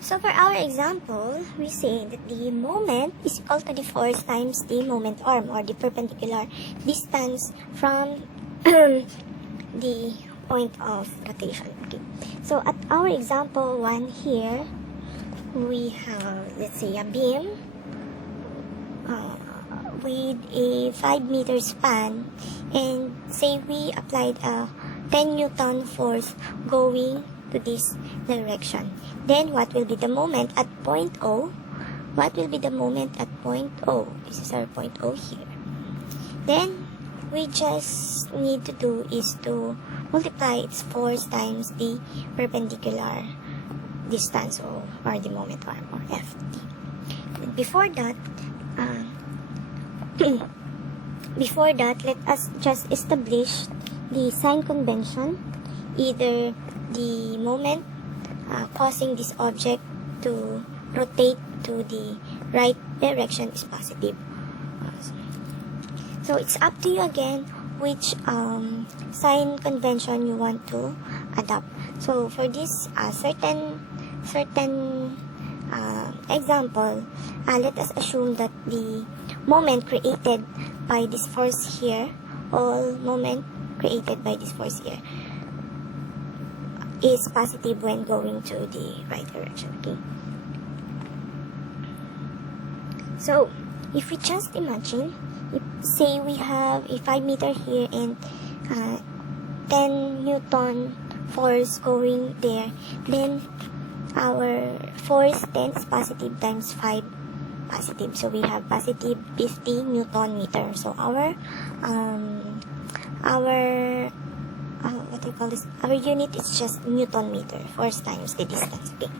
So for our example, we say that the moment is equal to the force times the moment arm, or the perpendicular distance from the point of rotation. Okay. So at our example 1 here, we have, let's say, a beam with a 5-meter span, and say we applied a 10 Newton force going to this direction. Then what will be the moment at point O? What will be the moment at point O? This is our point O here. Then we just need to do is to multiply its force times the perpendicular distance, or the moment arm, or Ft. And before that, let us just establish the sign convention. Either the moment causing this object to rotate to the right direction is positive. So it's up to you again which sign convention you want to adopt. So for this certain example, let us assume that the moment created by this force here, all moment created by this force here, is positive when going to the right direction. Okay. So if we just imagine, say we have a 5-meter here and 10 Newton force going there, then our force then is positive times 5 positive. So we have positive 50 Newton meter. So our what do you call this? Our unit is just Newton meter, force times the distance. Okay.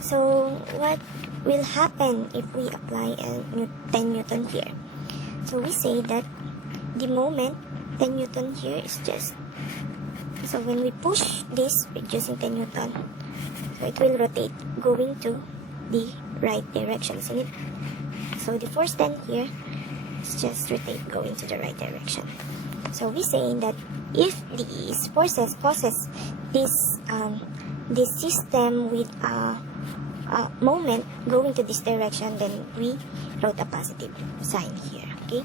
So what will happen if we apply 10 Newton here? So we say that the moment 10 Newton here is just, so when we push this reducing 10 Newton, so it will rotate going to the right direction, isn't it? So the force 10 here is just rotate going to the right direction. So we say that if these forces causes this system with a moment going to this direction, then we wrote a positive sign here. Okay.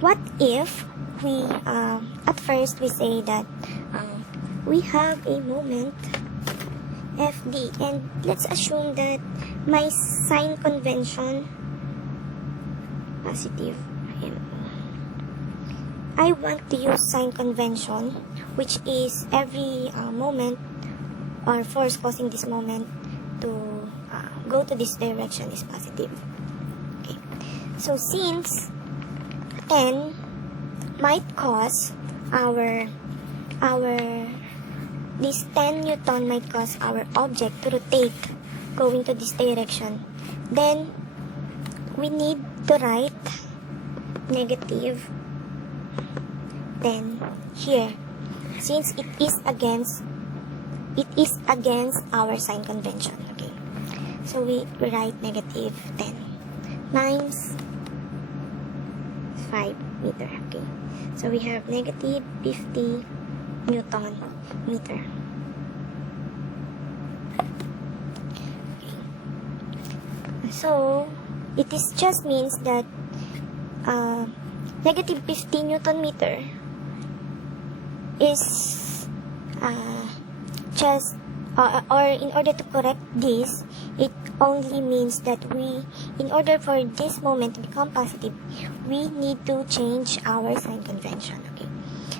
What if we at first we say that we have a moment FD, and let's assume that my sign convention positive. I want to use sign convention, which is every moment or force causing this moment to go to this direction is positive. Okay. So since 10 might cause this 10 Newton might cause our object to rotate going to this direction, then we need to write negative 10 here, since it is against our sign convention. Okay, so we write negative 10 times 5 meter. Okay, so we have negative 50 Newton meter. Okay. So it is just means that negative 50 Newton meter is just or in order to correct this, it only means that in order for this moment to become positive, we need to change our sign convention. Okay,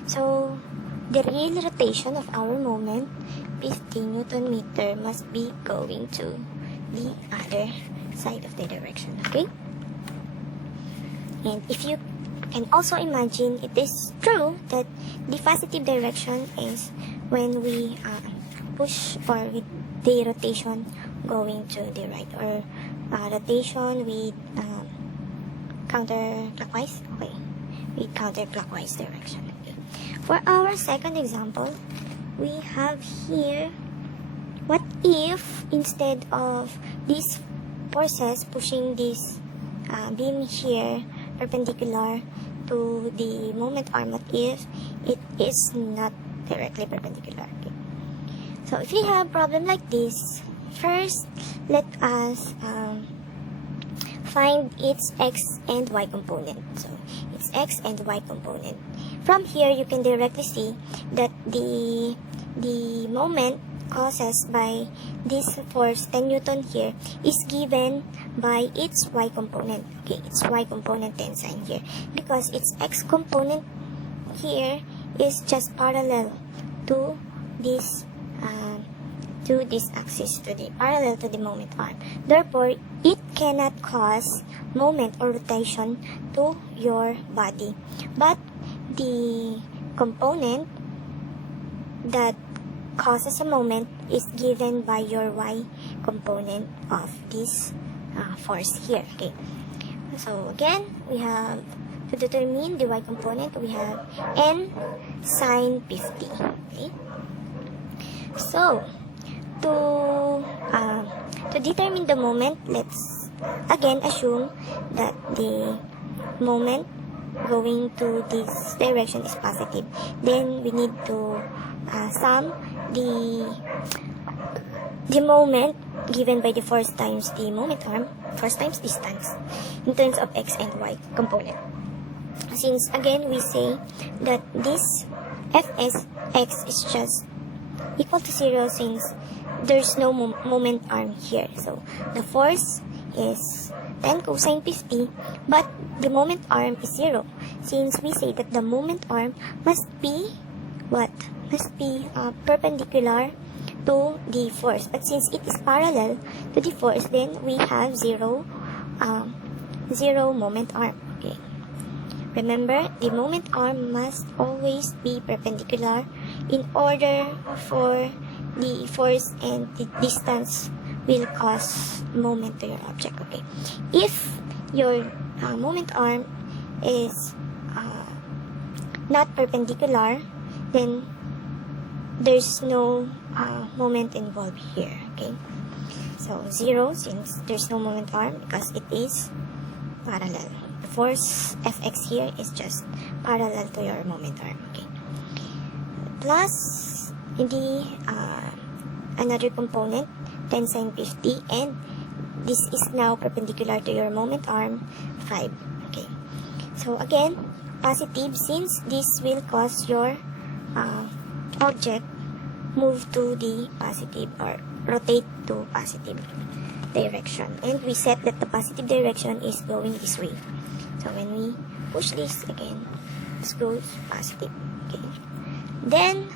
so the real rotation of our moment, 50 Newton meter, must be going to the other side of the direction. Okay, and if you can also imagine, it is true that the positive direction is when we push, or with the rotation going to the right, or rotation with counterclockwise. Okay, with counterclockwise direction. Okay. For our second example, we have here, what if instead of these forces pushing this beam here perpendicular to the moment arm, what if it is not directly perpendicular? Okay. So if we have problem like this, first let us find its x and y component. So its x and y component. From here, you can directly see that the moment caused by this force 10 Newton here is given by its y component. Okay, its y component tensile here, because its x component here is just parallel to this axis, parallel to the moment arm. Therefore, it cannot cause moment or rotation to your body. But the component that causes a moment is given by your y component of this force here. Okay. So again, we have to determine the y component, we have n sine 50. Okay. So to determine the moment, let's again assume that the moment going to this direction is positive. Then we need to sum the moment given by the force times the moment arm, force times distance, in terms of x and y component. Since again we say that this fsx is just equal to 0 since there's no moment arm here. So the force is 10 cosine 50, but the moment arm is 0, since we say that the moment arm must be what? Must be perpendicular to the force. But since it is parallel to the force, then we have zero moment arm. Okay. Remember, the moment arm must always be perpendicular in order for the force and the distance will cause moment to your object. Okay. If your moment arm is not perpendicular, then there's no moment involved here. Okay. So 0 since there's no moment arm because it is parallel. The force Fx here is just parallel to your moment arm. Okay. Plus the another component 10 sine 50, and this is now perpendicular to your moment arm 5. Okay. So again, positive since this will cause your object move to the positive or rotate to positive direction, and we set that the positive direction is going this way. So when we push this again, this goes positive. Okay. Then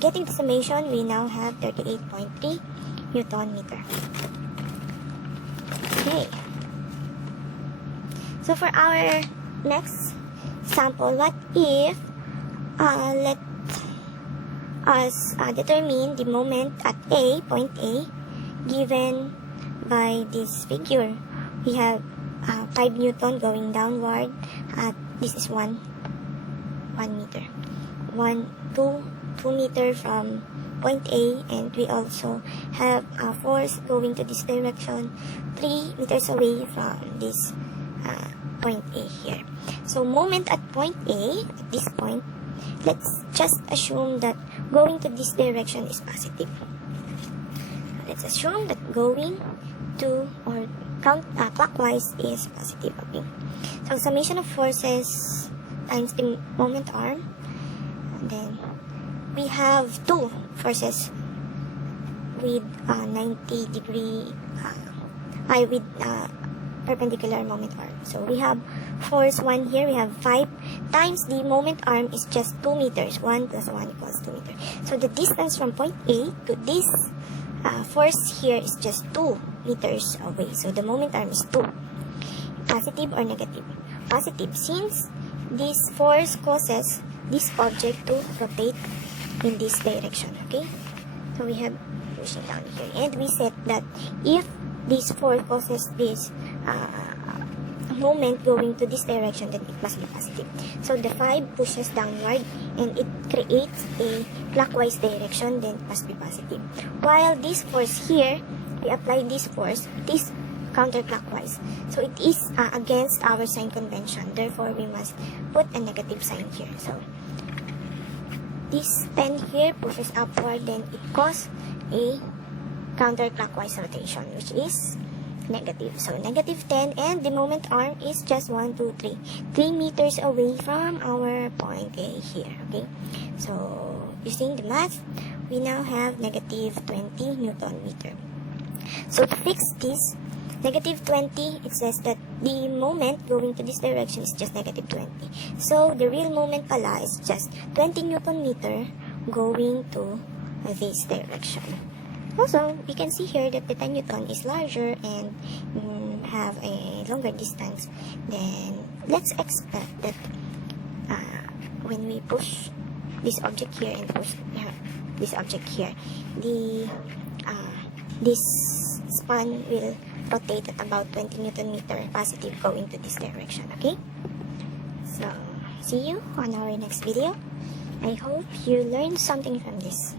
getting the summation, we now have 38.3 Newton meter. Okay. So for our next sample, what if let us determine the moment at A, point A, given by this figure. We have 5 Newton going downward at this is 1 meter. 2 meter from point A, and we also have a force going to this direction 3 meters away from this point A here. So moment at point A, at this point, let's just assume that going to this direction is positive. Let's assume that going to or clockwise is positive. Okay. So summation of forces times the moment arm, and then we have two forces with 90 degree with perpendicular moment arm. So we have force 1 here, we have 5 times the moment arm is just 2 meters. 1 plus 1 equals 2 meters. So the distance from point A to this force here is just 2 meters away. So the moment arm is 2. Positive or negative? Positive, since this force causes this object to rotate in this direction. Okay? So we have pushing down here. And we said that if this force causes this moment going to this direction, then it must be positive. So the 5 pushes downward and it creates a clockwise direction, then it must be positive. While this force here, we apply this force, it is counterclockwise. So it is against our sign convention. Therefore, we must put a negative sign here. So this 10 here pushes upward, then it causes a counterclockwise rotation, which is negative. So negative 10, and the moment arm is just 3 meters away from our point A here. Okay, so using the math, we now have negative 20 Newton meter. So to fix this negative 20, it says that the moment going to this direction is just negative 20. So the real moment pala is just 20 Newton meter going to this direction. Also, we can see here that the 10 Newton is larger and have a longer distance. Then let's expect that when we push this object here and push this object here, this span will rotate at about 20 Newton meter positive going to this direction. Okay, so see you on our next video. I hope you learned something from this.